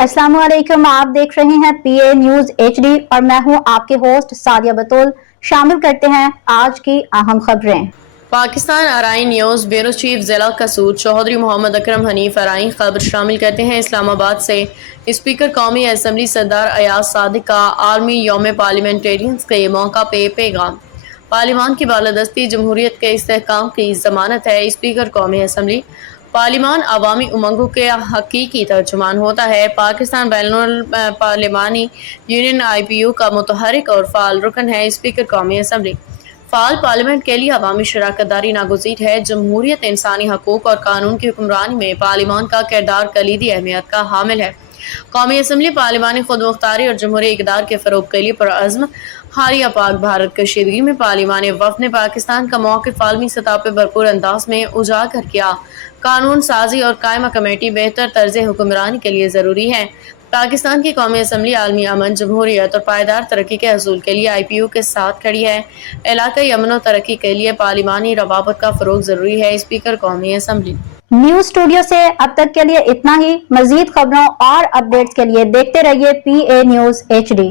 अस्सलाम वालेकुम, आप देख रहे हैं पीए न्यूज एचडी और मैं हूं आपके होस्ट सादिया बतूल। शामिल करते हैं आज की अहम खबरें। Pakistan Arain news bureau chief जिला कसूर चौधरी मोहम्मद अकरम हनीफ अराइन खबर शामिल करते हैं। इस्लामाबाद से स्पीकर कौमी असम्बली सरदार अयाज सादिक का आलमी यौम पार्लियामेंटेरियंस के मौका पे पैगाम। पार्लिमान की बालादस्ती जमहूरियत के इस्तेहकाम की जमानत है। स्पीकर कौमी असम्बली पार्लिमान अवामी उमंगों के हकीकी तर्जुमान होता है। पाकिस्तान बैनुल पार्लिमानी यूनियन IPU का मुतहरिक और फाल रुकन है। स्पीकर कौमी असम्बली फाल पार्लियामेंट के लिए अवामी शराकतदारी नागुज़ीर है। जमहूरियत, इंसानी हकूक़ और कानून की हुक्मरानी में पार्लिमान का किरदार कलीदी अहमियत का हामिल है। कौमी असम्बली पार्लिमानी खुद मुख्तारी और जमहूरी इक़दार के फ़रोग़ के लिए पुरअज़्म हालिया पाक भारत कशीदगी में पार्लिमानी वफ़द ने पाकिस्तान का मौक़िफ़ आलमी सतह पर भरपूर अंदाज में उजागर किया। कानून साजी और कायमा कमेटी बेहतर तर्ज हुक्मरानी के लिए ज़रूरी है। पाकिस्तान की कौमी असम्बली आलमी अमन, जमहूरियत और पायदार तरक्की के हसूल के लिए IPU के साथ खड़ी है। इलाक़ाई अमन और तरक्की के लिए पार्लिमानी रवाबत का फ़रोग़ ज़रूरी है। स्पीकर कौमी असम्बली। न्यूज स्टूडियो से अब तक के लिए इतना ही। मजीद खबरों और अपडेट्स के लिए देखते रहिए पीए न्यूज HD।